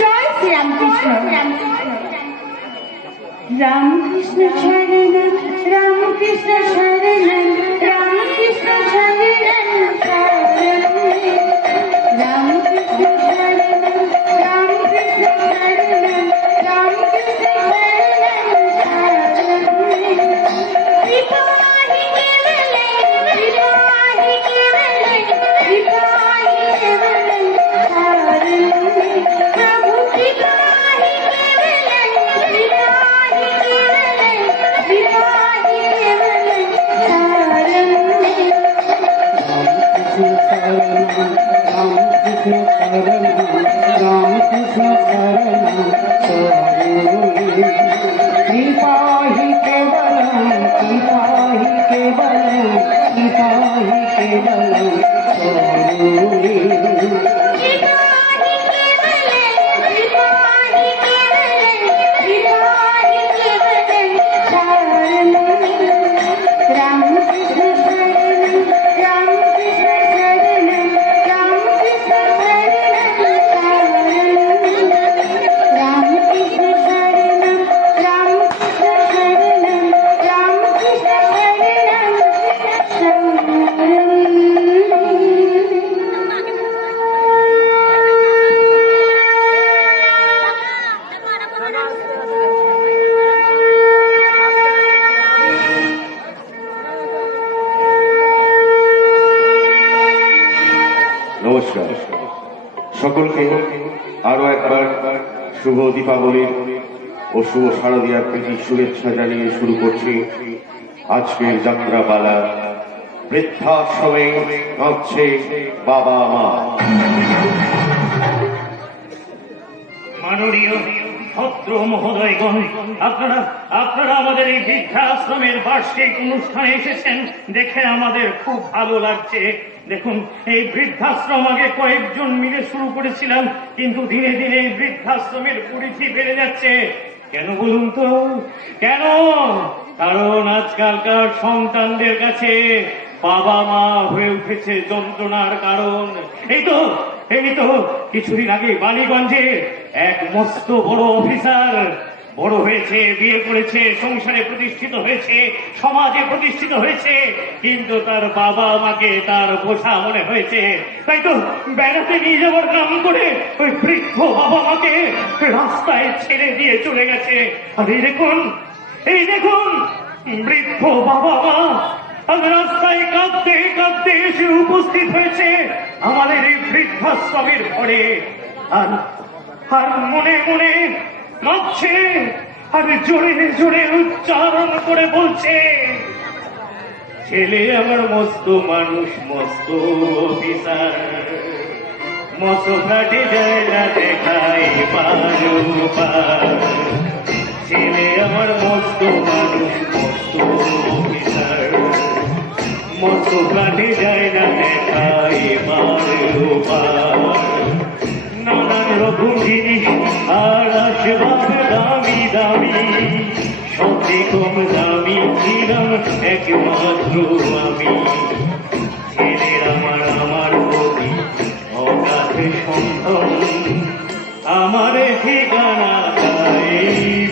জয় শ্রীরামকৃষ্ণ। রামকৃষ্ণ শরণম রামকৃষ্ণ শরণম রামকৃষ্ণ শরণম রামকৃষ্ণ শরণম রামকৃষ্ণ শরণম রামকৃষ্ণ নমস্কার সকলকে আরো একবার শুভ দীপাবলির ও শুভ শারদীয়ার প্রীতি শুভেচ্ছা জানিয়ে শুরু করছি আজকের যাত্রাপালা। বৃদ্ধাশ্রমে কাঁদছে বাবা মা। মাননীয় ভদ্র মহোদয়গণ, আপনারা আমাদের এই বৃদ্ধাশ্রমের বার্ষিক অনুষ্ঠানে এসেছেন দেখে আমাদের খুব ভালো লাগছে। দেখুন, এই বৃদ্ধাশ্রম আগে কয়েকজন মিলে শুরু করেছিলাম, কিন্তু ধীরে ধীরে এই বৃদ্ধাশ্রমের পরিধি বেড়ে যাচ্ছে। কেন বলুন তো, কেন? কারণ আজকালকার সন্তানদের কাছে বাবা মা হয়ে উঠেছে যন্ত্রণার কারণ। এই তো কিছুদিন আগে বালিগঞ্জে এক মস্ত বড় অফিসার বড় হয়েছে, বিয়ে করেছে, সংসারে প্রতিষ্ঠিত হয়েছে, সমাজে প্রতিষ্ঠিত হয়েছে, কিন্তু তার বাবা মাকে তার বোঝা মনে হয়েছে। তাই তো বেড়াতে নিয়ে যাওয়ার নাম করে ওই বৃদ্ধ বাবা মাকে রাস্তায় ছেড়ে দিয়ে চলে গেছে। আর এই দেখুন বৃদ্ধ বাবা মা রাস্তায় কাঁদতে কাঁদতে এসে উপস্থিত হয়েছে আমাদের এই বৃদ্ধাশ্রমের ঘরে। আর মনে মনে কাঁদছে, আর জোরে জোরে উচ্চারণ করে বলছে, ছেলে আমার মস্ত মানুষ, মস্ত অফিসার, মস্ত ঘাটে যায় না দেখায় পারো পার। ছেলে আমার মস্ত মানুষ, মস্ত অফিসার, মস্ত ঘাটে যায় না দেখায় পারো পার। নানান রকম জিনিস আর আসবাব দামি দামি, সবচেয়ে কম দামি ছিলাম একমাত্র আমি। ছেলের আমার প্রতি অগাধ সন্তান, আমার ঠিকানা তাই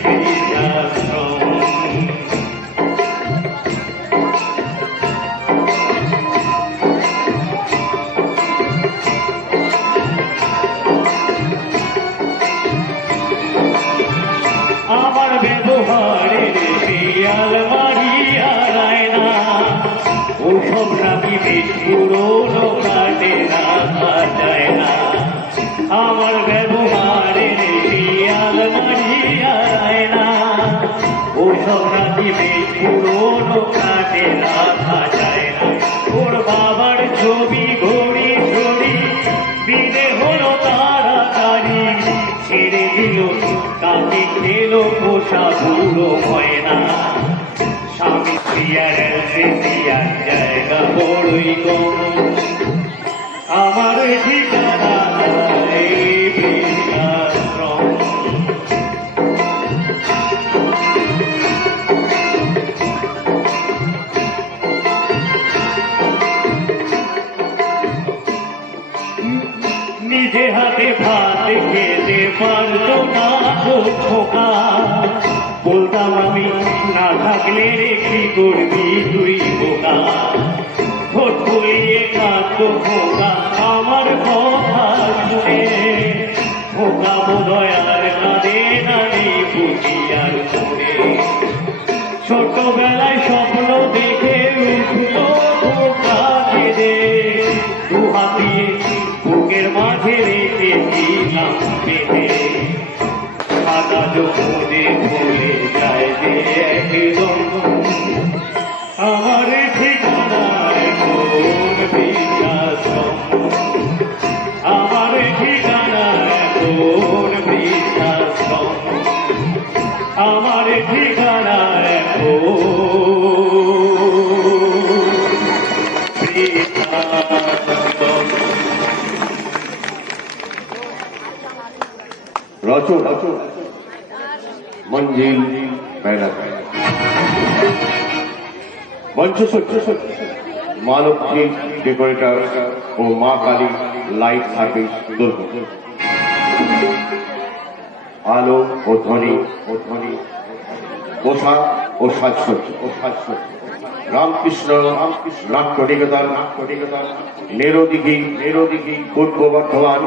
বৃদ্ধাশ্রম। আমার ব্যবহারের শিয়াল মারিয়া রায় না, ওসব নামি বেশ পুরোনো কাটে না, কাটায় না। আমার ব্যবহারের শিয়াল মারিয়া রায় না, ওসব নামি বেশ পুরোনো কাটে না, কাটায় না। ওর বাবার ছবি ঘড়ি ছড়ি বিদে হলো তাড়াতাড়ি, ছেড়ে দিল কাকে খেলো পোষা বুড়ো ময়না। স্বামী সিয়ার সিয়ার জায়গা বড়ই কম, আমার ঠিকানা এই বৃদ্ধাশ্রম। নিজে হাতে ভাত খেতে পারতো না তো খোকা। বলতাম আমি না থাকলে রে কি করবি তুই বোকা। ঠোঁট ফুলিয়ে কাঁদতো খোকা আমার কথা শুনে। খোকা বোধহয় আর কাঁদে না রে বুঝি আর শুনে। ছোটবেলায় স্বপ্ন দেখে উঠলো খোকা কেঁদে। দু হাতিয়ে বুকের মাঝে রেখেছি নাম পেতে। সাদা জোরে ভুলে যায় যে একদম আমার ঠিকানায় কোন বৃদ্ধাশ্রম। আমার ঠিকানায় কোন বৃদ্ধাশ্রম। আমার ঠিকানায় কোন বৃদ্ধাশ্রম। রচনা মঞ্জিল ব্যানার্জি। মঞ্চসজ্জা মা লক্ষ্মী ডেকোরেটর ও মা কালী লাইট সার্ভিস দুর্গ। আলো ও ধ্বনি পোশাক ও সাজসজ্জা রামকৃষ্ণ নাট্য নিকেতন নেরোদিঘি পূর্ব বর্ধমান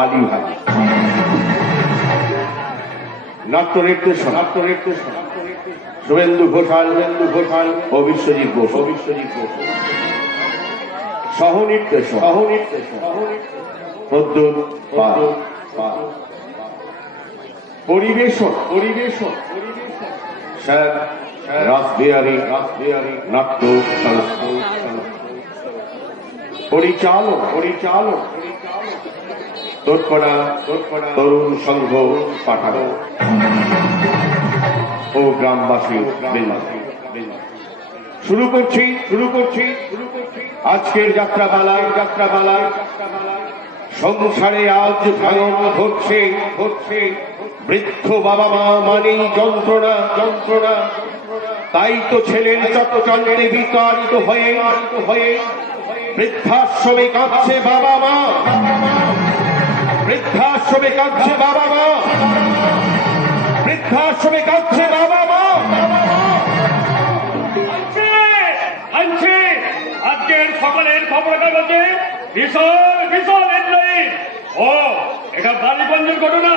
আলিভাই। নাট্য নির্দেশন শুভেন্দু ঘোষাল ও বিশ্বজিৎ ঘোষ। সহ নির্দেশন প্রদ্যুৎ পাল। পরিবেশন স্যার রাসবিহারী নাট্য সংস্থা। পরিচালক তোরপড়া তরুণ সংঘ পাঠানো ও গ্রামবাসী। শুরু করছি আজকের যাত্রাপালায় সংসারে আজ ভাঙন ঘটছে। বৃদ্ধ বাবা মা মানেই যন্ত্রণা। তাই তো ছেলের চটচণ্ডে বিতাড়িত হয়ে বৃদ্ধাশ্রমে কাঁদছে বাবা মা। বৃদ্ধাশ্রমে কাঁদছে বাবা মা। আজকের সকালের খবর কাগজে ভীষণ হেডলাইন। ও এটা বালিগঞ্জের ঘটনা।